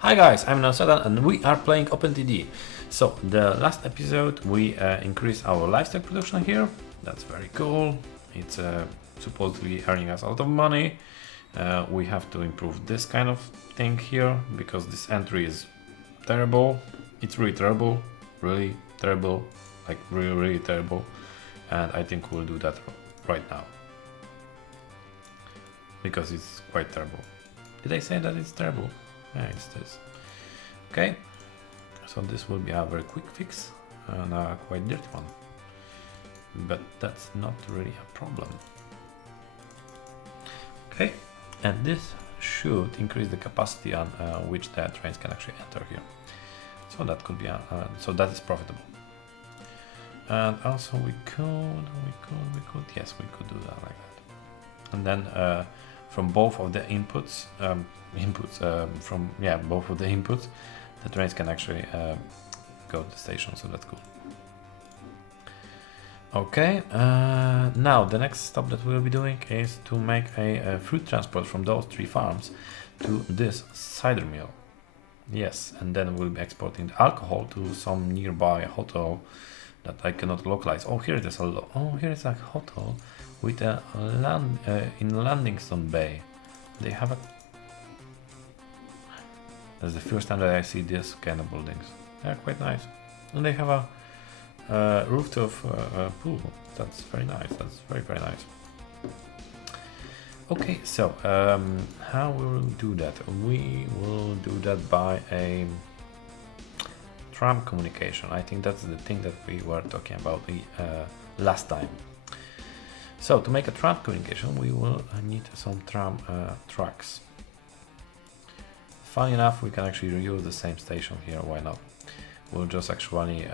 Hi guys, I'm Nasadan and we are playing OpenTTD. So the last episode we increased our livestock production here. That's very cool. It's supposedly earning us a lot of money. We have to improve this kind of thing here because this entry is terrible. It's really terrible, like really terrible. And I think we'll do that right now because it's quite terrible. Did I say that it's terrible? Yeah, it's this. Okay, so this will be a very quick fix and a quite dirty one, but that's not really a problem. Okay, and this should increase the capacity on which the trains can actually enter here. So that could be so that is profitable. And also we could, yes, we could do that like that. And then from both of the inputs, both of the inputs, the trains can actually go to the station, so that's cool. Okay, now the next stop that we'll be doing is to make a fruit transport from those 3 farms to this cider mill. Yes, and then we'll be exporting the alcohol to some nearby hotel that I cannot localize. Oh, here it is. Here is a hotel with a land in Landingstone Bay. They have a. That's the first time that I see this kind of buildings. They're quite nice, and they have a rooftop pool. That's very nice. That's very nice. Okay, so how we will do that? We will do that by a tram communication. I think that's the thing that we were talking about the last time. So to make a tram communication, we will need some tram tracks. Funny enough, we can actually reuse the same station here. Why not? We'll just actually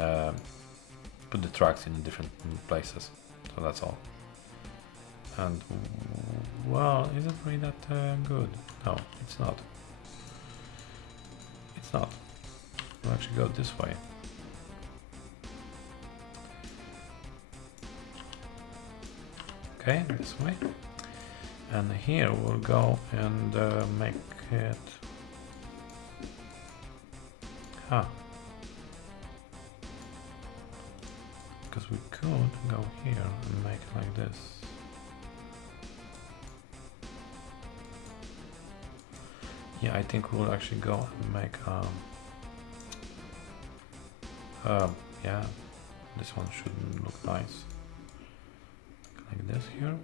put the tracks in different places. So that's all. And well, is it really that good? No, it's not. It's not. We'll actually go this way. Okay, this way. And here we'll go and make it. Because we could go here and make it like this. Yeah, I think we'll actually go and make yeah, this one shouldn't look nice. Like this here.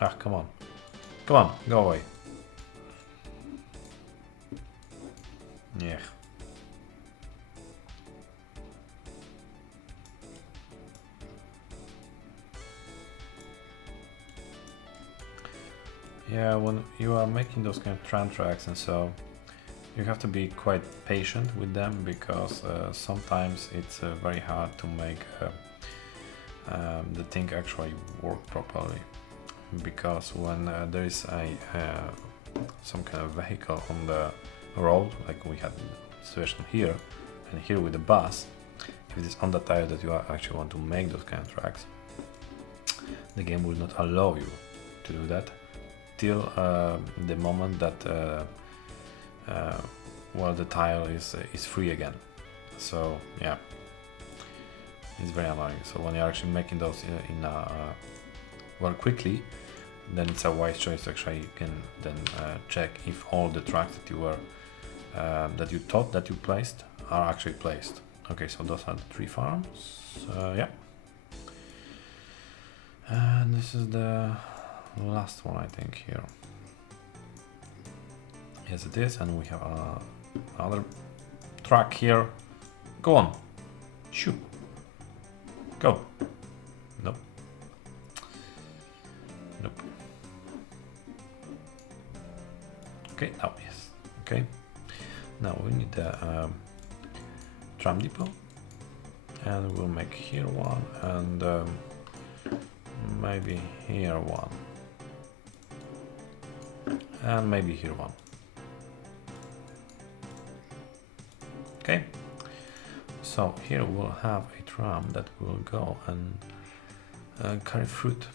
Ah, come on. Come on, go away. Yeah. Yeah, when you are making those kind of tram tracks and so, you have to be quite patient with them because sometimes it's very hard to make the thing actually work properly. Because when there is some kind of vehicle on the road, like we had the situation here and here with the bus, if it is on the tire that you actually want to make those kind of tracks, the game will not allow you to do that till the moment that the tile is free again. So yeah, it's very annoying. So when you're actually making those well quickly, then it's a wise choice to actually you can then check if all the tracks that you were that you thought that you placed are actually placed. Okay, so those are the 3 farms. Yeah, and this is the last one, I think, here. Yes, it is, and we have another track here. Go on, shoot, go. Nope. Nope. Okay, now yes. Okay, now we need the tram depot, and we'll make here one, and maybe here one, and maybe here one. Okay, so here we'll have a tram that will go and Carry fruit.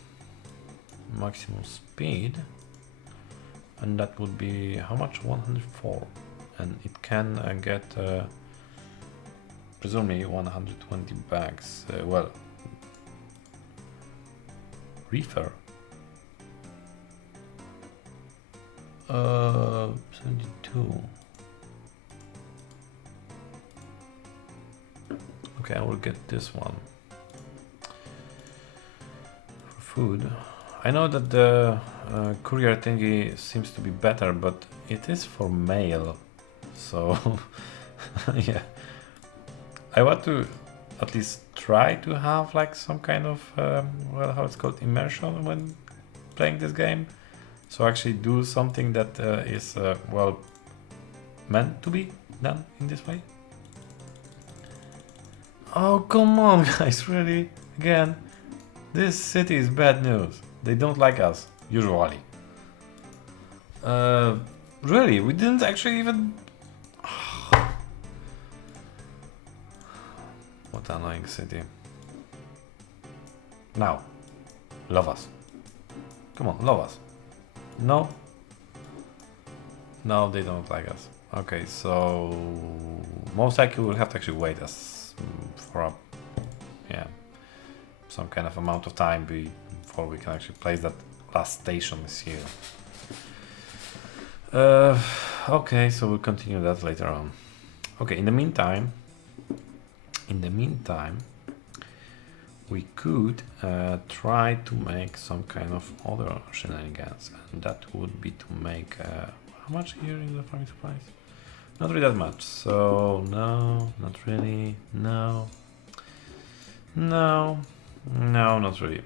Maximum speed. And that would be how much? 104. And it can get presumably 120 bags. Well, reefer. 72. Okay, I will get this one. For food. I know that the courier thingy seems to be better, but it is for mail. So, yeah. I want to at least try to have like some kind of, well, how it's called, immersion when playing this game. So actually do something that is, well, meant to be done in this way. Oh, come on, guys, really? Again, this city is bad news. They don't like us, usually. Really, we didn't actually even... What an annoying city. Now, love us. Come on, love us. No? No, they don't like us. Okay, so most likely we'll have to actually wait us for a, yeah, some kind of amount of time before we can actually place that last station is here. Okay, so we'll continue that later on. Okay, in the meantime, we could try to make some kind of other shenanigans, and that would be to make how much here in the farming supplies? Not really that much. So no, not really. No, not really.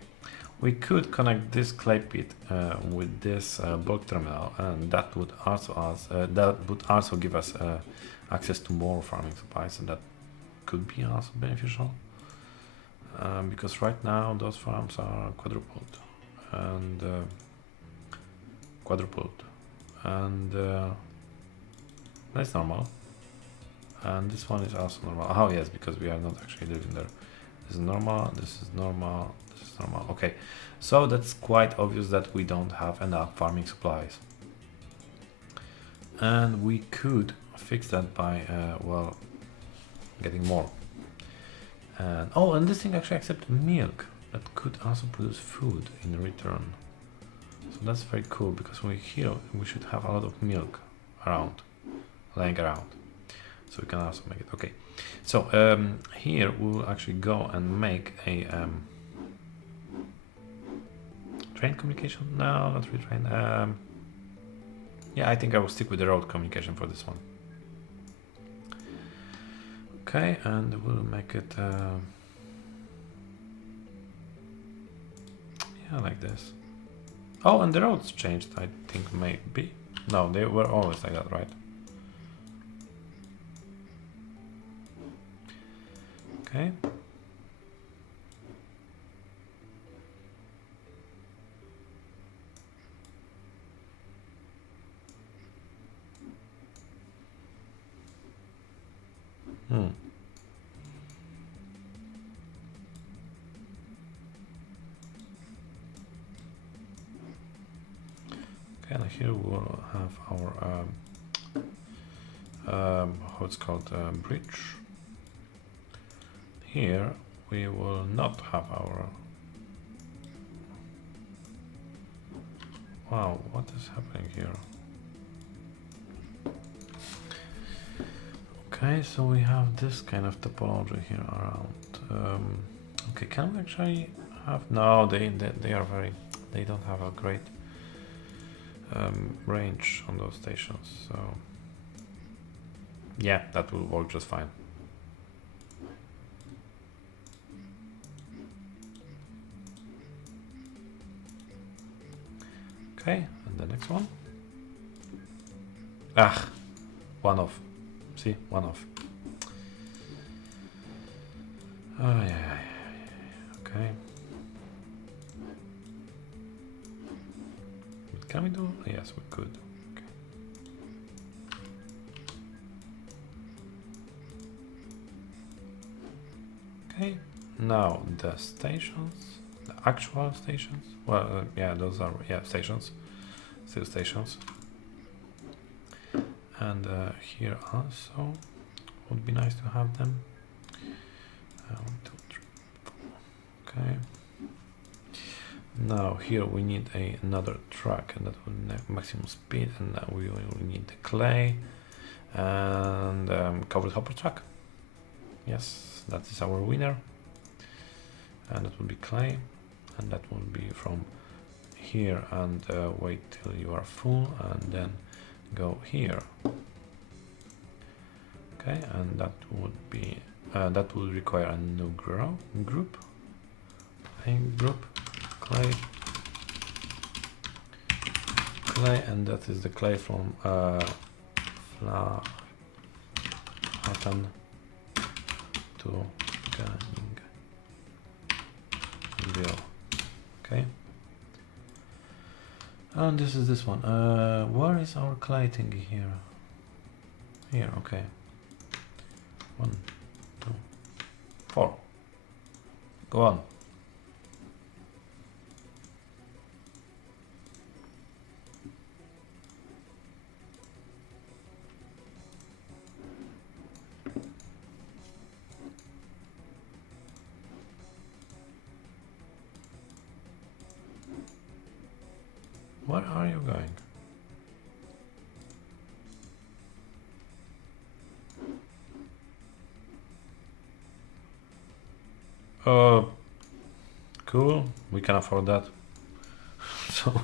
We could connect this clay pit with this bulk terminal, and that would also give us access to more farming supplies, and that could be also beneficial. Because right now those farms are quadrupled, and that's normal. And this one is also normal. Oh yes, because we are not actually living there. This is normal. This is normal. This is normal. Okay, so that's quite obvious that we don't have enough farming supplies, and we could fix that by well, getting more. And oh, and this thing actually accepts milk that could also produce food in return. So that's very cool, because we here we should have a lot of milk around, laying around. So we can also make it. Okay, so here we'll actually go and make a train communication. No, not really train. Yeah, I think I will stick with the road communication for this one. Okay, and we'll make it yeah, like this. Oh, and the roads changed, I think, maybe. No, they were always like that, right? Okay. Okay, and here we'll have our how it's called, bridge. Here we will not have our... Wow, what is happening here? Okay, so we have this kind of topology here around. Okay, can we actually have... No, they are very... They don't have a great range on those stations, so... Yeah, that will work just fine. Okay, and the next one. Ah, one off. See, one off. Oh yeah. Okay. What can we do? Yes, we could. Okay. Now the stations, the actual stations. Well, yeah, those are stations, still stations. And here also would be nice to have them. 1, 2, 3, 4. Okay. Now here we need another track, and that will need maximum speed, and now we will need the clay and covered hopper track. Yes, that is our winner, and that will be clay, and that will be from here and wait till you are full, and then go here. Okay, and that would be that will require a new group, clay, and that is the clay from flatten to gunning bill. Okay, and this is this one. Where is our clay thingy here? Here, okay. 1, 2, 4. Go on. Where are you going? Cool. We can afford that. So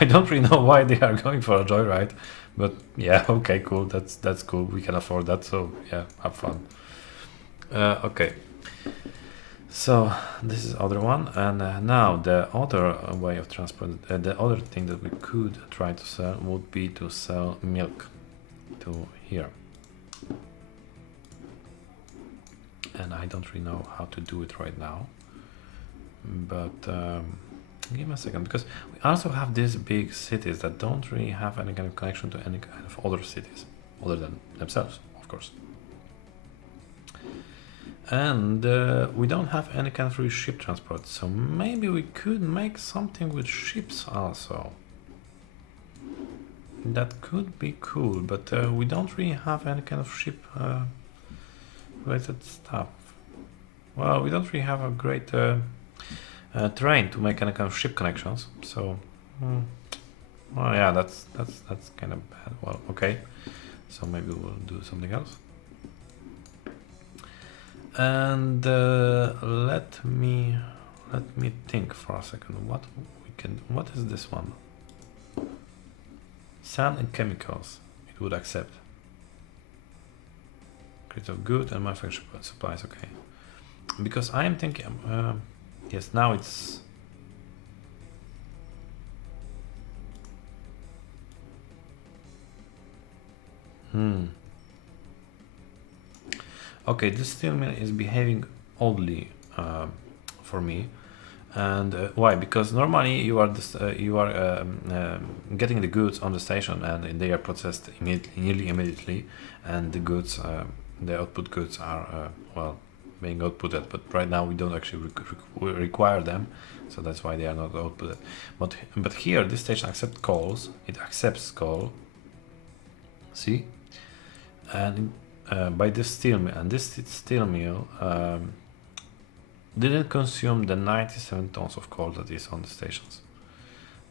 I don't really know why they are going for a joyride, but yeah, okay, cool. That's cool. We can afford that. So yeah, have fun. Okay. So this is other one, and now the other way of transport, the other thing that we could try to sell would be to sell milk to here. And I don't really know how to do it right now, but give me a second, because we also have these big cities that don't really have any kind of connection to any kind of other cities other than themselves, of course. And we don't have any kind of real ship transport, so maybe we could make something with ships also. That could be cool, but we don't really have any kind of ship related stuff. Well, we don't really have a great terrain to make any kind of ship connections, so well, yeah, that's kind of bad. Well, okay, so maybe we'll do something else. And let me think for a second. What is this one? Sand and chemicals. It would accept. Create of good and manufacture supplies. Okay. Because I am thinking. Yes, now it's. Okay, this steel mill is behaving oddly for me, and why? Because normally you are getting the goods on the station, and they are processed nearly immediately, and the goods, the output goods are well being outputted. But right now we don't actually require them, so that's why they are not outputted. But here this station accepts calls. It accepts call. See, and by this steel mill, and this steel mill didn't consume the 97 tons of coal that is on the stations.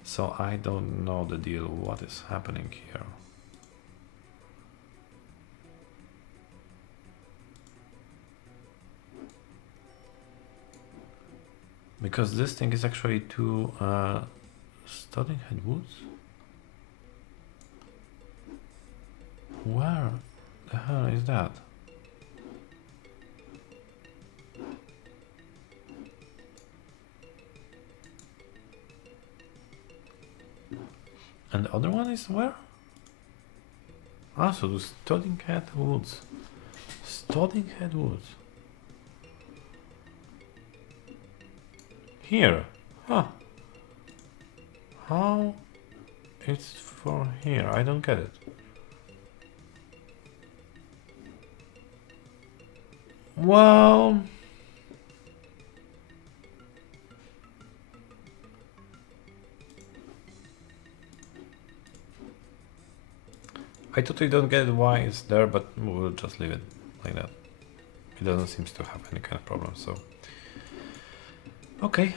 So I don't know the deal, what is happening here. Because this thing is actually to Studdinghead Woods. Where the hell is that? And the other one is where? Ah, so the Studdinghead Woods. Studdinghead Woods. Here. Huh. How? It's for here. I don't get it. Well, I totally don't get why it's there, but we'll just leave it like that. It doesn't seem to have any kind of problem, so... Okay,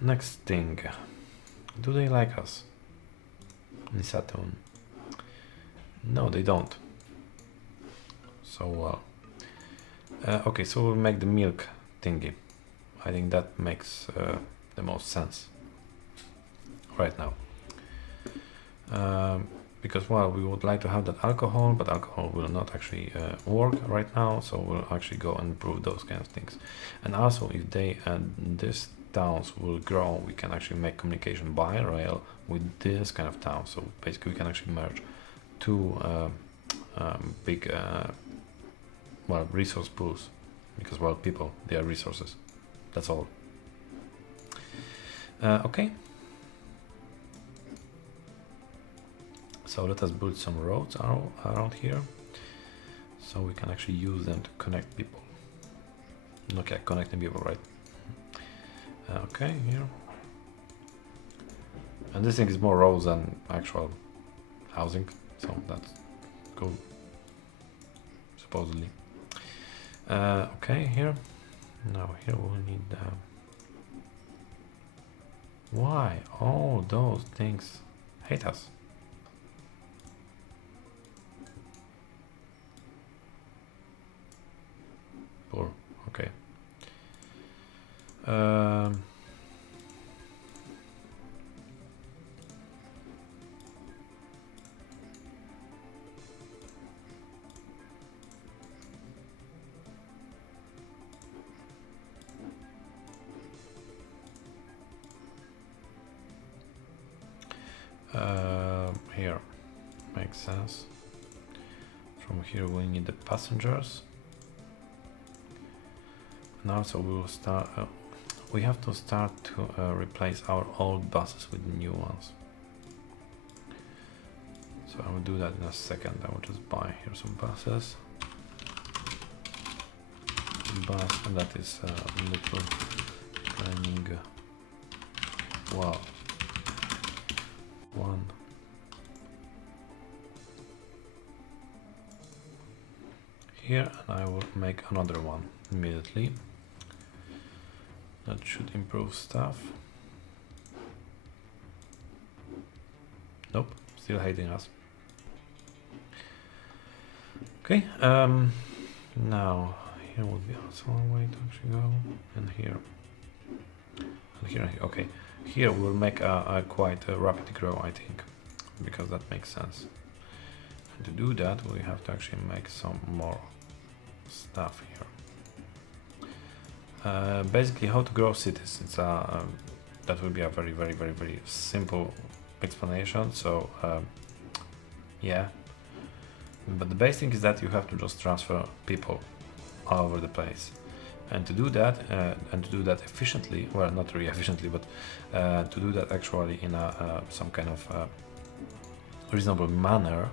next thing. Do they like us? In Saturn? No, they don't. So well. Okay, so we'll make the milk thingy. I think that makes the most sense right now. Because, well, we would like to have that alcohol, but alcohol will not actually work right now, so we'll actually go and improve those kind of things. And also, if they and these towns will grow, we can actually make communication by rail with this kind of town. So basically, we can actually merge two big, well, resource pools, because, well, people, they are resources. That's all. Okay. So let us build some roads around here, so we can actually use them to connect people. Okay, connecting people, right? Okay, here. And this thing is more roads than actual housing, so that's cool, supposedly. Okay, here. Now here we'll need... Why all those things hate us? Poor. Okay. Here makes sense. From here we need the passengers. Now, so we will start. We have to start to replace our old buses with new ones. So I will do that in a second. I will just buy here some buses. Bus, and that is little training. Wow. One. Here, and I will make another one immediately. That should improve stuff. Nope, still hating us. Okay, now here would be also a way to actually go, and here, and here, and here. Okay, here we'll make a quite a rapid grow, I think, because that makes sense. And to do that, we have to actually make some more stuff here. Basically, how to grow cities. It's that will be a very simple explanation. So yeah, but the basic thing is that you have to just transfer people all over the place, and to do that efficiently, well, not really efficiently, but to do that actually in a some kind of reasonable manner,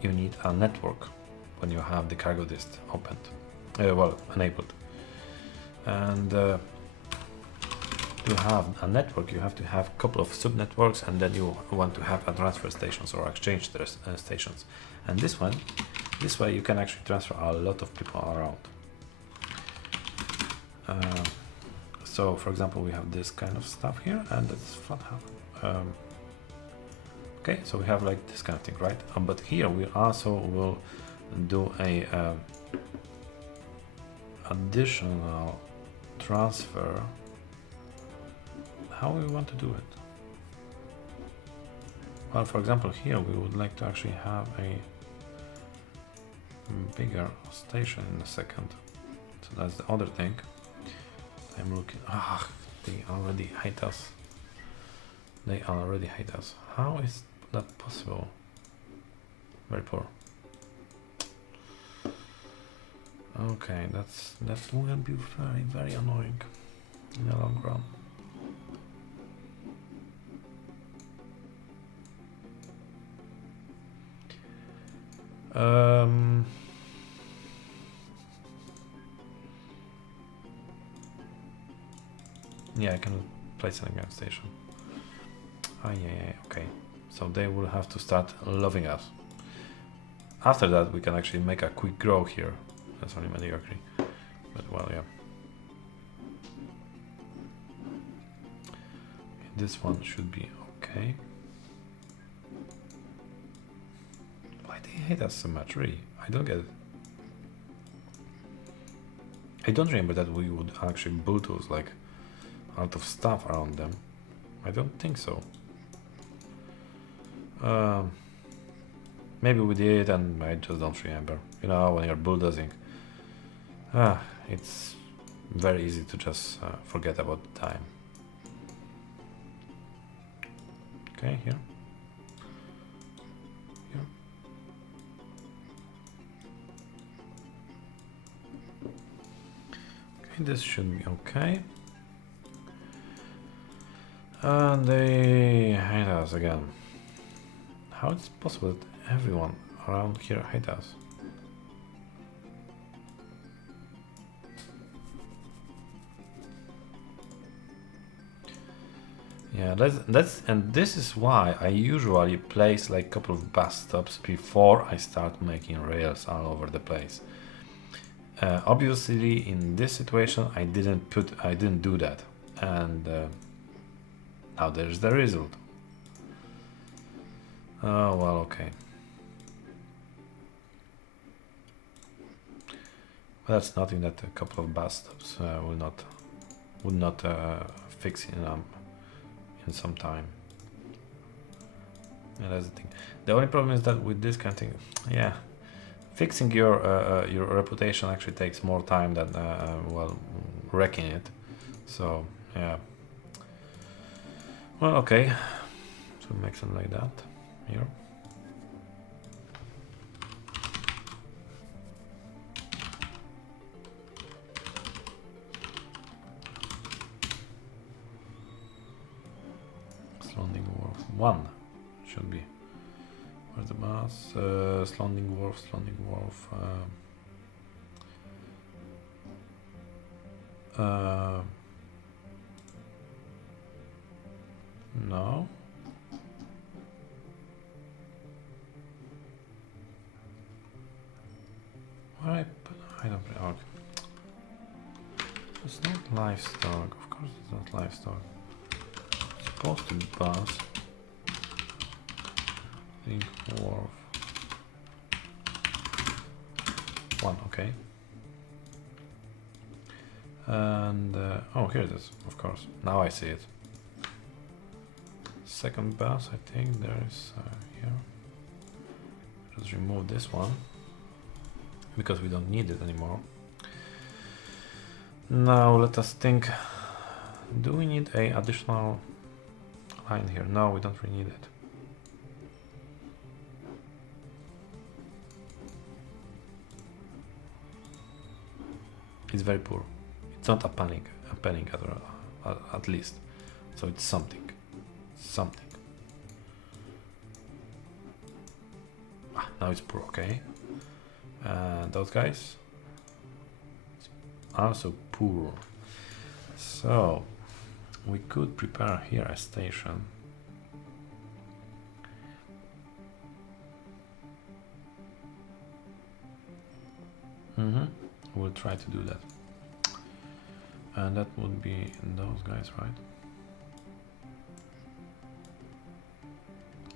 you need a network when you have the cargo dist opened, well, enabled. And to have a network, you have to have a couple of sub-networks, and then you want to have a transfer stations or exchange stations. And this way you can actually transfer a lot of people around. So, for example, we have this kind of stuff here, and that's fun. Okay, so we have like this kind of thing, right? But here we also will do a additional transfer. How we want to do it? Well, for example, here we would like to actually have a bigger station in a second. So that's the other thing. I'm looking. They already hate us. They already hate us. How is that possible? Very poor. Okay, that will be very annoying in the long run. Yeah, I can place an gas station. Yeah, okay. So they will have to start loving us. After that, we can actually make a quick grow here. That's only mediocre. But well, yeah. This one should be okay. Why they hate us so much, really? I don't get it. I don't remember that we would actually bulldoze like a lot of stuff around them. I don't think so. Maybe we did and I just don't remember. You know, when you're bulldozing, it's very easy to just forget about the time. Okay, here. Here. Okay, this should be okay. And they hate us again. How is it possible that everyone around here hate us? Yeah, and this is why I usually place like a couple of bus stops before I start making rails all over the place. Obviously, in this situation, I didn't do that, and now there's the result. Oh well, okay. Well, that's nothing that a couple of bus stops would not fix in some time. Yeah, that's the thing. The only problem is that with this kind of thing, yeah, fixing your reputation actually takes more time than well, wrecking it. So yeah. Well, okay. So make something like that here. Landing Wharf 1 should be. Where's the bus? Landing Wharf, Landing Wharf. No. Where I don't. Okay. It's not livestock. Of course, it's not livestock. It's supposed to be bus. Link Wharf 1. Okay. And oh, here it is. Of course. Now I see it. Second bus, I think there is here. Just remove this one because we don't need it anymore. Now let us think. Do we need a additional line here? No, we don't really need it. It's very poor. It's not a penny at least. So it's something. Something. Now it's poor, okay. Those guys also poor. So we could prepare here a station. We'll try to do that. And that would be those guys, right?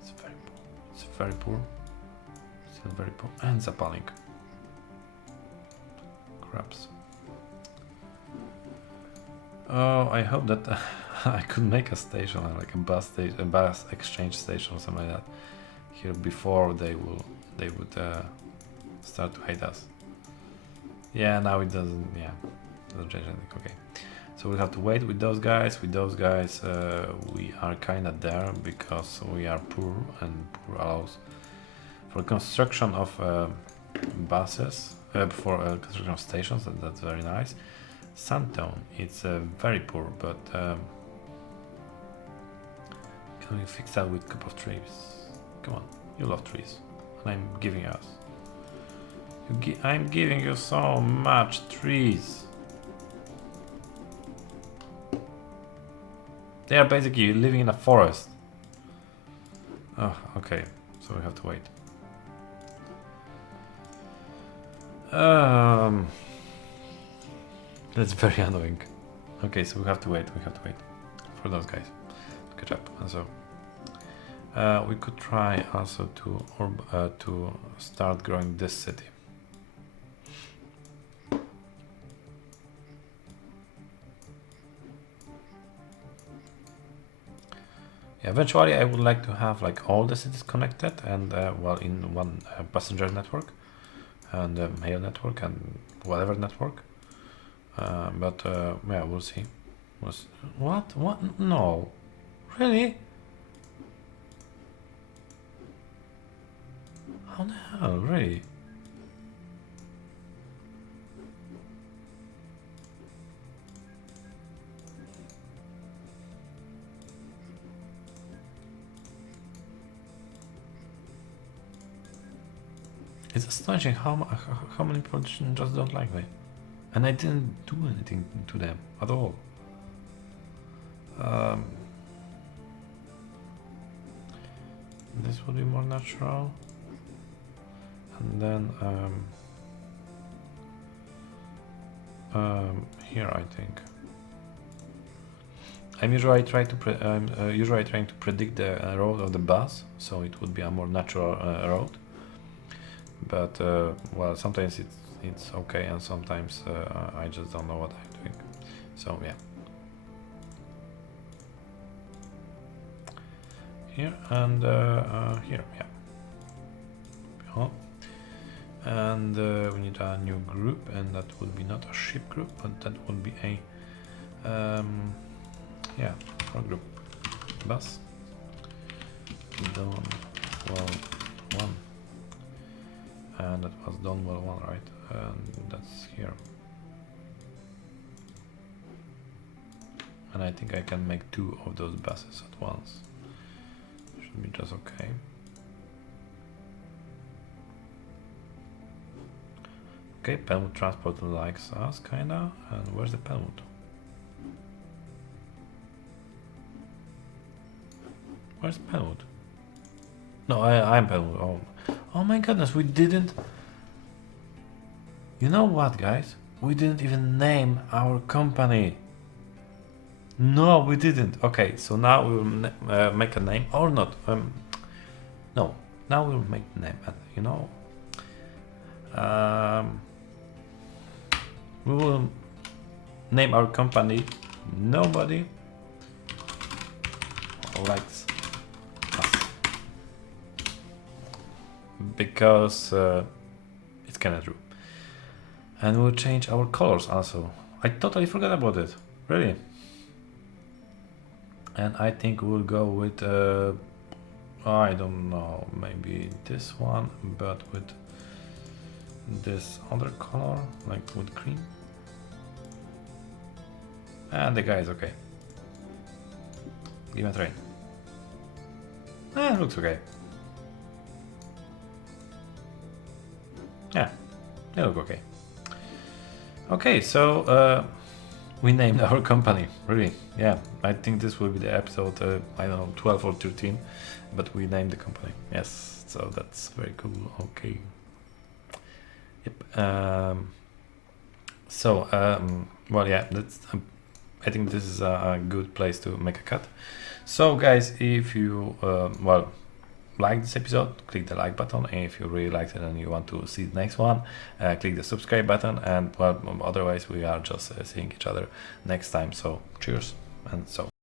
It's very poor. It's very poor. Still very poor. And Zapaling. Craps. Oh, I hope that I could make a station, like a bus exchange station or something like that here before they would start to hate us. Yeah, now it doesn't. Yeah, doesn't change anything. Okay, so we'll have to wait with those guys. With those guys, we are kind of there because we are poor, and poor allows for construction of buses, for construction of stations. And that's very nice. Sandtone, it's very poor, but can we fix that with a couple of trees? Come on, you love trees, and I'm giving us. I'm giving you so much trees. They are basically living in a forest. Oh, okay, so we have to wait. That's very annoying. Okay, so we have to wait for those guys to catch up. And so we could try also to start growing this city. Yeah, eventually, I would like to have like all the cities connected and well, in one passenger network and mail network and whatever network. But yeah, we'll see. What? What? No, really? How the hell, really? It's astonishing how many people just don't like me, and I didn't do anything to them at all. This would be more natural, and then here I think I'm usually trying to predict the road of the bus, so it would be a more natural road. But well, sometimes it's okay, and sometimes I just don't know what I'm doing. So yeah, here and here, yeah. Oh. And we need a new group, and that would be not a ship group, but that would be a yeah, our group bus. Done well one. And that was done well one, right? And that's here. And I think I can make 2 of those buses at once. Should be just okay. Okay, Pelmut Transport likes us, kinda. And where's the Pelmut? Where's Pelmut? No, I'm Pelmut. Oh my goodness, we didn't... You know what, guys? We didn't even name our company. No, we didn't. Okay, so now we will make a name, or not. No, now we'll make the name, and you know... we will name our company Nobody Likes Us. Because it's kinda true. And we'll change our colors also. I totally forgot about it. Really. And I think we'll go with I don't know, maybe this one, but with this other color, like with green. And the guy is okay. Give it a try. It looks okay. Yeah, they look okay. Okay, so we named our company, really. Yeah, I think this will be the episode, I don't know, 12 or 13, but we named the company. Yes, so that's very cool. Okay. Yep. Well, yeah, that's. I think this is a good place to make a cut. So, guys, if you well like this episode, click the like button. And if you really liked it and you want to see the next one, click the subscribe button. And well, otherwise, we are just seeing each other next time. So, cheers, and so.